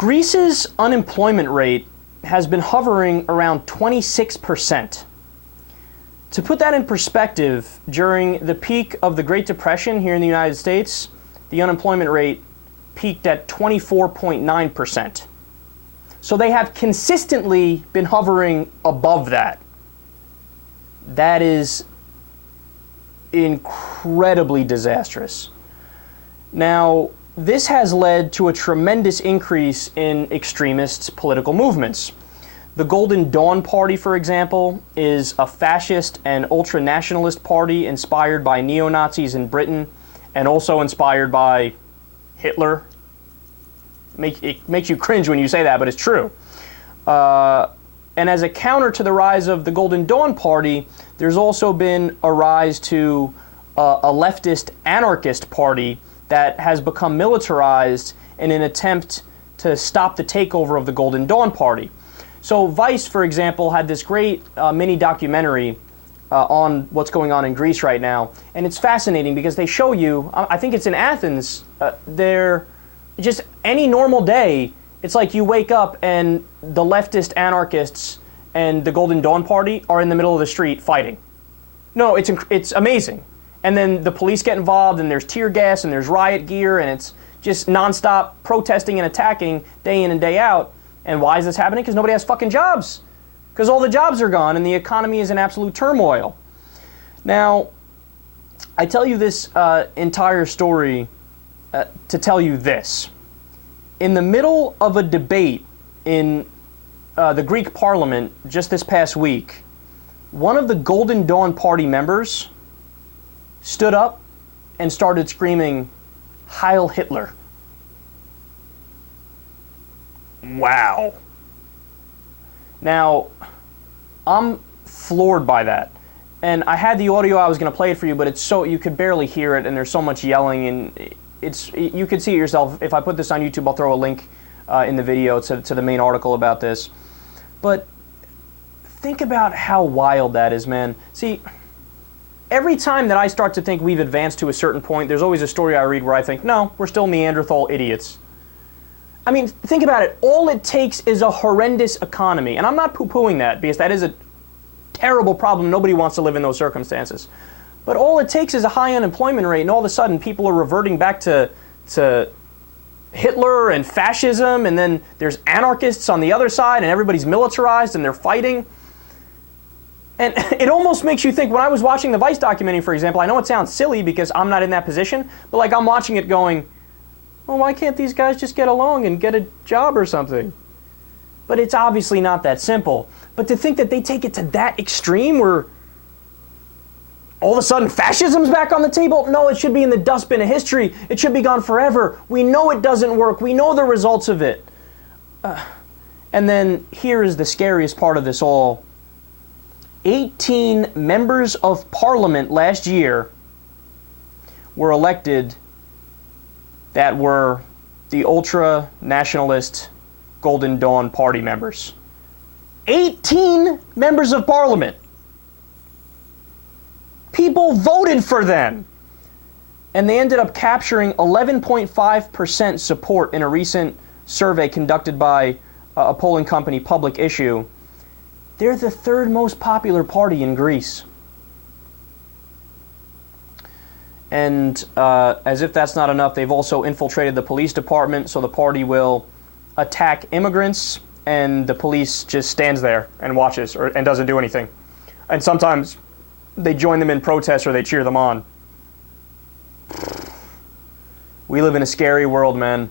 Greece's unemployment rate has been hovering around 26%. To put that in perspective, during the peak of the Great Depression here in the United States, the unemployment rate peaked at 24.9%. So they have consistently been hovering above that. That is incredibly disastrous. Now, this has led to a tremendous increase in extremist political movements. The Golden Dawn Party, for example, is a fascist and ultra-nationalist party inspired by neo-Nazis in Britain and also inspired by Hitler. It makes you cringe when you say that, but it's true. And as a counter to the rise of the Golden Dawn Party, there's also been a rise to a leftist anarchist party that has become militarized in an attempt to stop the takeover of the Golden Dawn Party. So Vice, for example, had this great mini documentary on what's going on in Greece right now. And it's fascinating because they show you, I think it's in Athens, they're just any normal day, it's like you wake up and the leftist anarchists and the Golden Dawn Party are in the middle of the street fighting. No, it's amazing. And then the police get involved and there's tear gas and there's riot gear and it's just nonstop protesting and attacking day in and day out. And why is this happening? Because nobody has fucking jobs. Because all the jobs are gone and the economy is in absolute turmoil. Now, I tell you this entire story to tell you this. In the middle of a debate in the Greek parliament just this past week, one of the Golden Dawn Party members stood up and started screaming, "Heil Hitler." Wow. Now, I'm floored by that. And I had the audio, I was going to play it for you, but it's so, you could barely hear it and there's so much yelling and you could see it yourself. If I put this on YouTube, I'll throw a link in the video to the main article about this. But think about how wild that is, man. See, every time that I start to think we've advanced to a certain point, there's always a story I read where I think, no, we're still Neanderthal idiots. I mean, think about it. All it takes is a horrendous economy. And I'm not poo-pooing that because that is a terrible problem. Nobody wants to live in those circumstances. But all it takes is a high unemployment rate and all of a sudden people are reverting back to Hitler and fascism, and then there's anarchists on the other side and everybody's militarized and they're fighting. And it almost makes you think, when I was watching the Vice documentary, for example, I know it sounds silly because I'm not in that position, but like I'm watching it going, well, why can't these guys just get along and get a job or something? But it's obviously not that simple. But to think that they take it to that extreme where all of a sudden fascism's back on the table? No, it should be in the dustbin of history. It should be gone forever. We know it doesn't work. We know the results of it. And then here is the scariest part of this all. 18 members of parliament last year were elected that were the ultra-nationalist Golden Dawn Party members. 18 members of parliament. People voted for them. And they ended up capturing 11.5% support in a recent survey conducted by a polling company, Public Issue. They're the third most popular party in Greece. And as if that's not enough, they've also infiltrated the police department, so the party will attack immigrants, and the police just stands there and watches and doesn't do anything. And sometimes they join them in protests or they cheer them on. We live in a scary world, man.